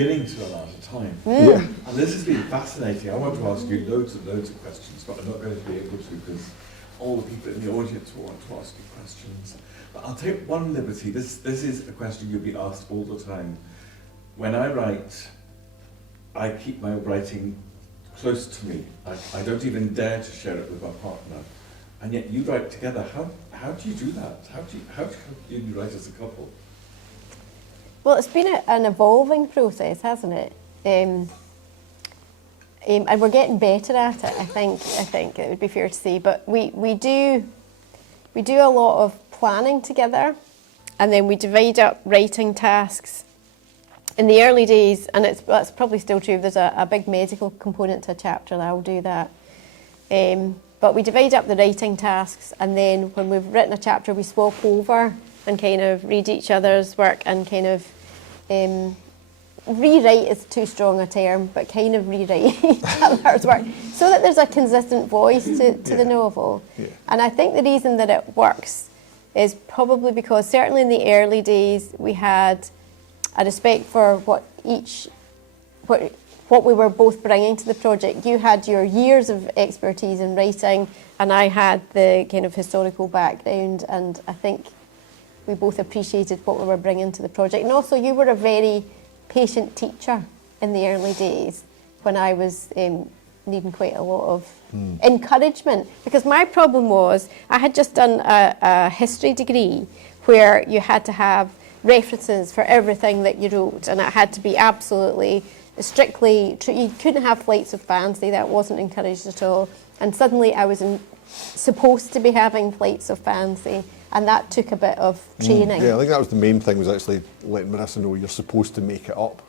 beginning to run out of time. Yeah. And this has been fascinating. I want to ask you loads and loads of questions, but I'm not going to be able to because all the people in the audience will want to ask you questions. But I'll take one liberty. This is a question you'll be asked all the time. When I write, I keep my writing close to me. I don't even dare to share it with my partner. And yet you write together. How do you do that? How do you write as a couple? Well, it's been an evolving process, hasn't it? And we're getting better at it. I think it would be fair to say. But we do a lot of planning together, and then we divide up writing tasks. In the early days, and that's probably still true, if there's a big medical component to a chapter, I'll do that. But we divide up the writing tasks, and then when we've written a chapter, we swap over and kind of read each other's work and kind of rewrite is too strong a term, but kind of rewrite each other's work so that there's a consistent voice to the novel. Yeah. And I think the reason that it works is probably because certainly in the early days we had a respect for what we were both bringing to the project. You had your years of expertise in writing, and I had the kind of historical background, and I think we both appreciated what we were bringing to the project. And also you were a very patient teacher in the early days when I was needing quite a lot of encouragement, because my problem was I had just done a history degree where you had to have references for everything that you wrote, and it had to be absolutely strictly true. You couldn't have flights of fancy, that wasn't encouraged at all. And suddenly I was supposed to be having flights of fancy, and that took a bit of training. Yeah, I think that was the main thing, was actually letting Marissa know you're supposed to make it up,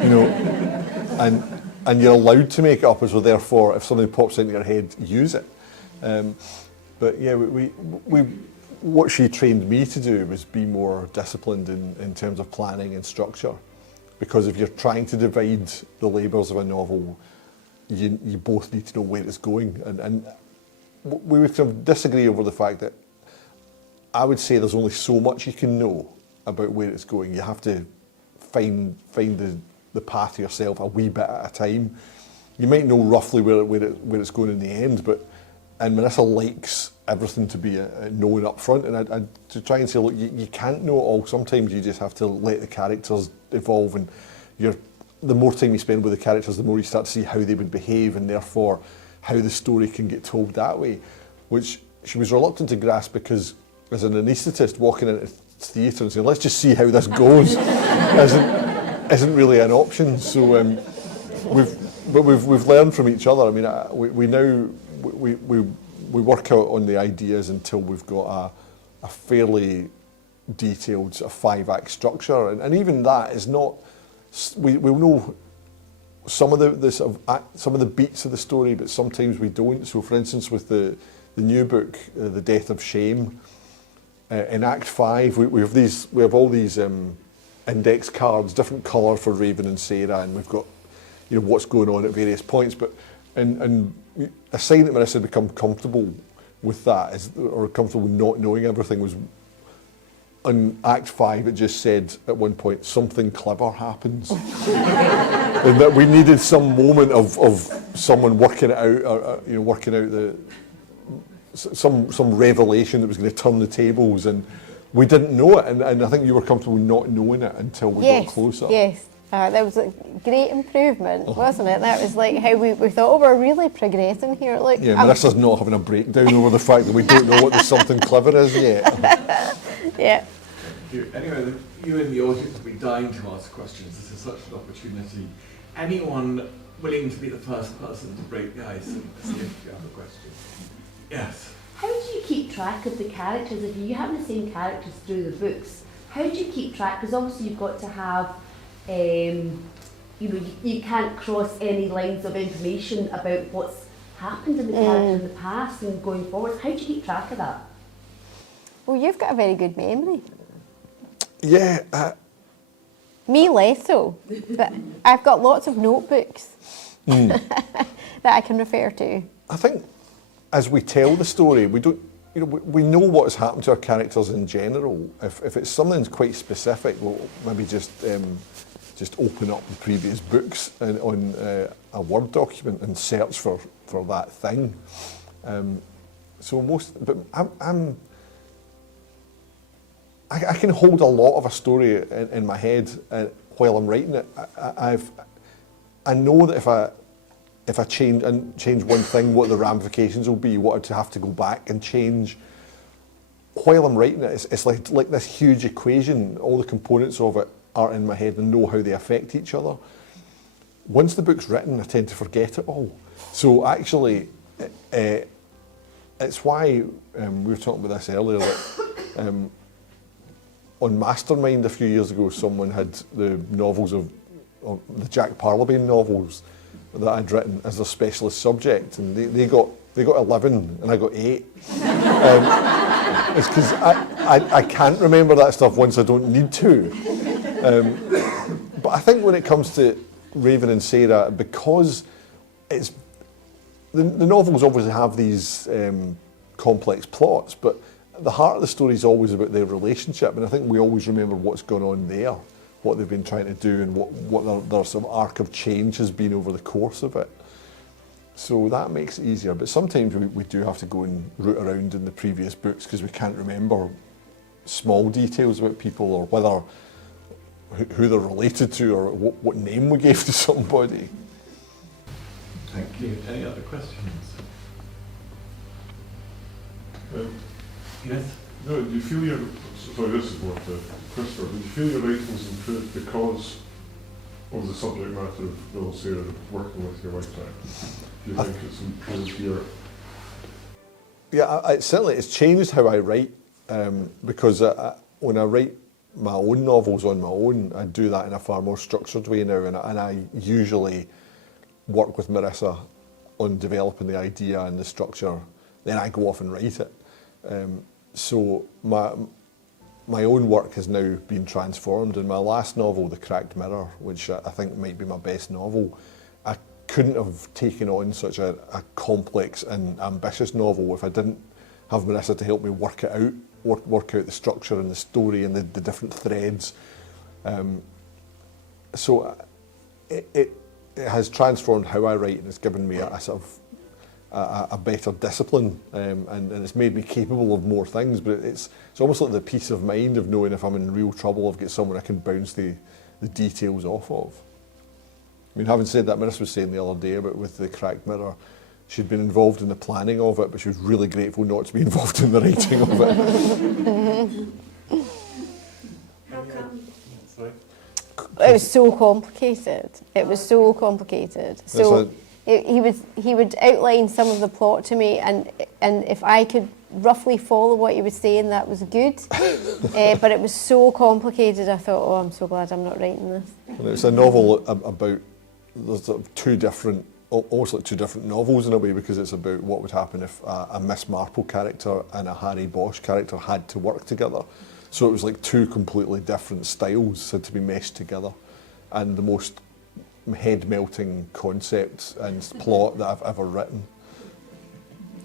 you know, and you're allowed to make it up, so therefore if something pops into your head, use it. But yeah, what she trained me to do was be more disciplined in terms of planning and structure, because if you're trying to divide the labours of a novel, you both need to know where it's going, and we would kind of disagree over the fact that I would say there's only so much you can know about where it's going. You have to find the path yourself a wee bit at a time. You might know roughly where it's going in the end, and Marissa likes everything to be known up front, and I to try and say, look, you can't know it all. Sometimes you just have to let the characters evolve, and the more time you spend with the characters, the more you start to see how they would behave, and therefore how the story can get told that way, which she was reluctant to grasp, because as an anaesthetist walking into theatre and saying, let's just see how this goes, isn't really an option. So we've learned from each other. I mean, we work out on the ideas until we've got a fairly detailed sort of 5-act structure, and even that is not. We'll know some of some of the beats of the story, but sometimes we don't. So, for instance, with the new book, The Death of Shame, in Act 5, we have all these index cards, different colour for Raven and Sarah, and we've got what's going on at various points. But and a sign that Marissa had become comfortable with that or comfortable not knowing everything was. On Act 5, it just said at one point, something clever happens. And that we needed some moment of someone working it out, or, working out some revelation that was going to turn the tables, and we didn't know it, and I think you were comfortable not knowing it until we got closer. Yes, that was a great improvement, wasn't it? That was like how we thought, oh, we're really progressing here. Like, yeah, Marissa's not having a breakdown over the fact that we don't know what the something clever is yet. Yeah. Anyway, you in the audience will be dying to ask questions. This is such an opportunity. Anyone willing to be the first person to break the ice and see if you have a question? Yes. How do you keep track of the characters? If you have the same characters through the books, how do you keep track? Because obviously you've got to have, you can't cross any lines of information about what's happened in the character in the past and going forward. How do you keep track of that? Well, you've got a very good memory. Yeah. Me less so, but I've got lots of notebooks that I can refer to. I think as we tell the story, we don't, we know what has happened to our characters in general. If it's something quite specific, we'll maybe just just open up the previous books on a Word document and search for that thing. I can hold a lot of a story in my head while I'm writing it. I know that if I change one thing, what the ramifications will be, what I'd have to go back and change. While I'm writing it, it's like this huge equation. All the components of it are in my head and know how they affect each other. Once the book's written, I tend to forget it all. So actually, it's why we were talking about this earlier. That, on Mastermind a few years ago, someone had the novels of the Jack Parlebane novels that I'd written as a specialist subject, and they got 11 and I got 8. It's because I can't remember that stuff once I don't need to. But I think when it comes to Raven and Sarah, because it's the novels obviously have these complex plots, but the heart of the story is always about their relationship, and I think we always remember what's gone on there, what they've been trying to do, and what their sort of arc of change has been over the course of it. So that makes it easier, but sometimes we do have to go and root around in the previous books because we can't remember small details about people, or whether who they're related to, or what name we gave to somebody. Thank you. Any other questions? Yes? No, do you feel your, sorry, this is more to Christopher, do you feel your writing's improved because of the subject matter of Will and Sarah working with your lifetime? Do you think it's improved your... Yeah, certainly it's changed how I write, because when I write my own novels on my own, I do that in a far more structured way now, and I usually work with Marissa on developing the idea and the structure, then I go off and write it. So my own work has now been transformed. In my last novel, The Cracked Mirror, which I think might be my best novel, I couldn't have taken on such a complex and ambitious novel if I didn't have Marissa to help me work it out, work out the structure and the story and the different threads. So it has transformed how I write, and it's given me a sort of a better discipline, and it's made me capable of more things, but it's almost like the peace of mind of knowing if I'm in real trouble, I've got someone I can bounce the details off of. I mean, having said that, Marissa was saying the other day about with The Cracked Mirror, she'd been involved in the planning of it, but she was really grateful not to be involved in the writing of it. How come? Sorry? It was so complicated. It was so complicated. So he would outline some of the plot to me, and if I could roughly follow what he was saying, that was good. But it was so complicated. I thought, oh, I'm so glad I'm not writing this. And it's a novel about there's sort of almost like two different novels in a way, because it's about what would happen if a Miss Marple character and a Harry Bosch character had to work together. So it was like two completely different styles had to be meshed together, and the most head-melting concept and plot that I've ever written.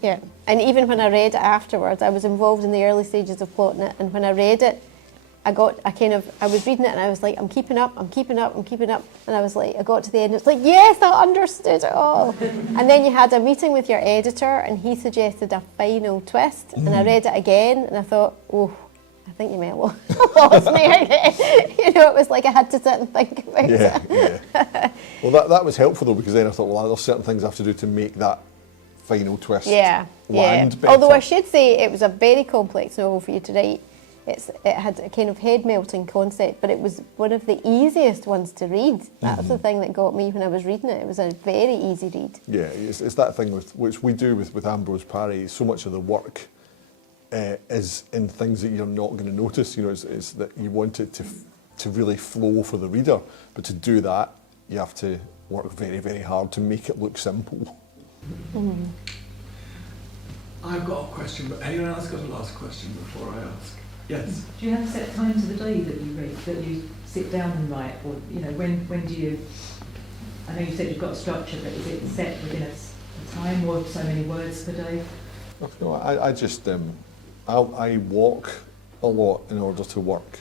Yeah, and even when I read it afterwards, I was involved in the early stages of plotting it, and when I read it, I was reading it and I was like, I'm keeping up, and I was like, I got to the end, it's like, yes, I understood it all. And then you had a meeting with your editor, and he suggested a final twist, and I read it again, and I thought, oh, I think you may have lost me again. It was like I had to sit and think about it. Yeah. Well, that was helpful though, because then I thought, well, there's certain things I have to do to make that final twist land better. Although I should say it was a very complex novel for you to write. It had a kind of head-melting concept, but it was one of the easiest ones to read. That was the thing that got me when I was reading it. It was a very easy read. Yeah, it's that thing which we do with Ambrose Parry. So much of the work is in things that you're not going to notice. It's that you want it to really flow for the reader, but to do that, you have to work very, very hard to make it look simple. I've got a question, but anyone else got a last question before I ask? Yes. Do you have set times of the day that you read, that you sit down and write, or when do you? I know you said you've got a structure, but is it set within a time, or so many words per day? No, I just I walk a lot in order to work,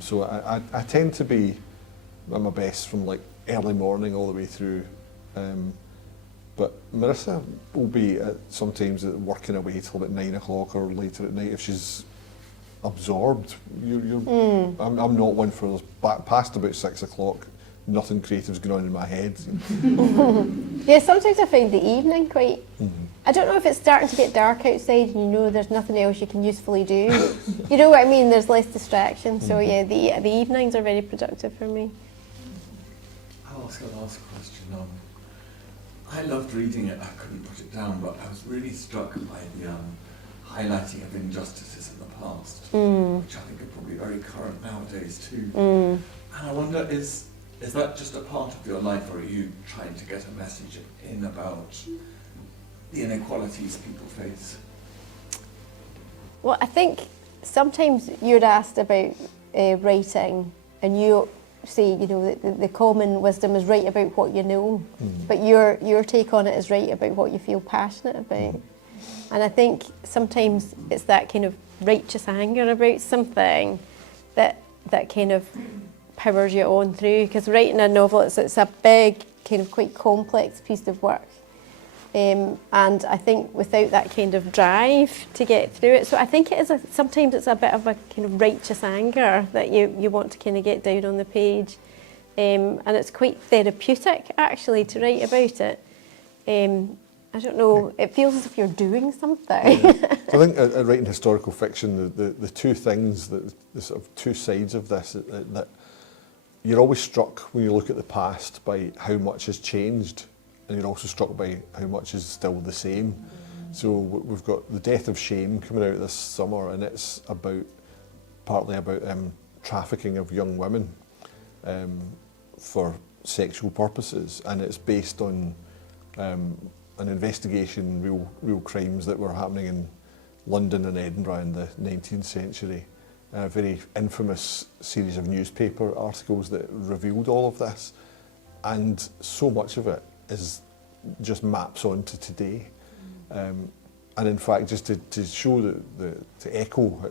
so I tend to be at my best from like early morning all the way through. But Marissa will be sometimes working away till about 9 o'clock or later at night if she's absorbed. I'm not one for those. Past about 6 o'clock, nothing creative's going on in my head. Yeah, sometimes I find the evening quite... I don't know if it's starting to get dark outside and you know there's nothing else you can usefully do. You know what I mean? There's less distraction. So yeah, the evenings are very productive for me. I'll ask a last question. I loved reading it. I couldn't put it down, but I was really struck by the highlighting of injustices in the past, which I think are probably very current nowadays too. And I wonder, is that just a part of your life, or are you trying to get a message in about the inequalities people face? Well, I think sometimes you're asked about writing and you say, you know, the common wisdom is write about what you know, but your take on it is write about what you feel passionate about. And I think sometimes it's that kind of righteous anger about something that kind of powers you on through, because writing a novel, it's a big, kind of quite complex piece of work. And I think without that kind of drive to get through it, so I think it is sometimes it's a bit of a kind of righteous anger that you want to kind of get down on the page. And it's quite therapeutic actually to write about it. I don't know, it feels as if you're doing something. So I think writing historical fiction, the two things, the sort of two sides of this, that you're always struck when you look at the past by how much has changed, and you're also struck by how much is still the same. So we've got The Death of Shame coming out this summer, and it's partly about trafficking of young women for sexual purposes, and it's based on an investigation, real crimes that were happening in London and Edinburgh in the 19th century. A very infamous series of newspaper articles that revealed all of this, and so much of it just maps onto today. And in fact, just to show to echo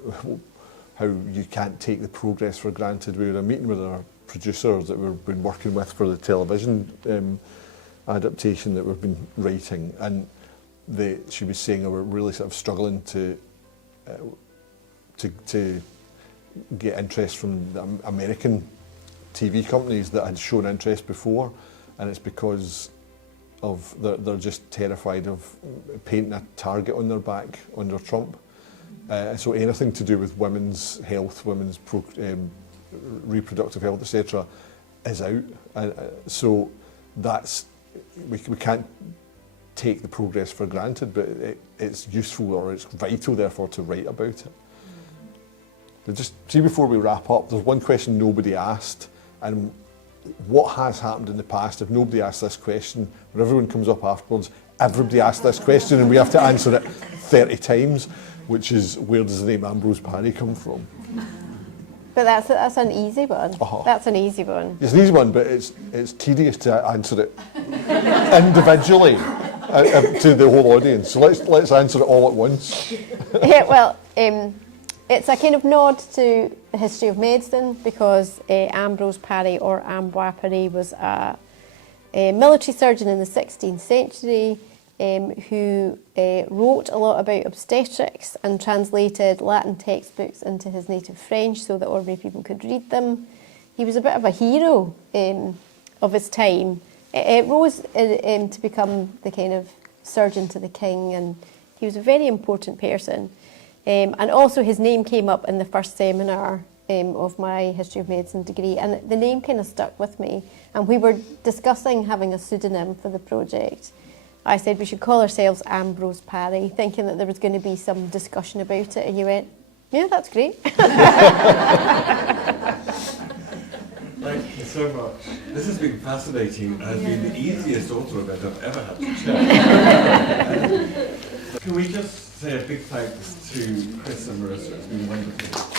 how you can't take the progress for granted, we were in a meeting with our producers that we've been working with for the television adaptation that we've been writing, and she was saying we're really sort of struggling to get interest from the American TV companies that had shown interest before, and it's because they're just terrified of painting a target on their back under Trump. So anything to do with women's health, women's reproductive health, etc., is out. So we can't take the progress for granted, but it's useful, or it's vital, therefore, to write about it. But just see, before we wrap up, there's one question nobody asked, and what has happened in the past if nobody asked this question? When everyone comes up afterwards, everybody asks this question and we have to answer it 30 times, which is, where does the name Ambrose Parry come from? But that's an easy one. That's an easy one. It's an easy one, but it's tedious to answer it individually to the whole audience. So let's answer it all at once. Yeah, well, it's a kind of nod to the history of medicine, because Ambrose Parry, or Ambroise Paré, was a military surgeon in the 16th century who wrote a lot about obstetrics and translated Latin textbooks into his native French so that ordinary people could read them. He was a bit of a hero of his time. It rose to become the kind of surgeon to the king, and he was a very important person. And also his name came up in the first seminar of my History of Medicine degree, and the name kind of stuck with me. And we were discussing having a pseudonym for the project. I said we should call ourselves Ambrose Parry, thinking that there was going to be some discussion about it, and you went, yeah, that's great. Thank you so much. This has been fascinating, and has been the easiest author event I've ever had to chair. Can we just say a big thanks to Chris and Marissa? It's been wonderful.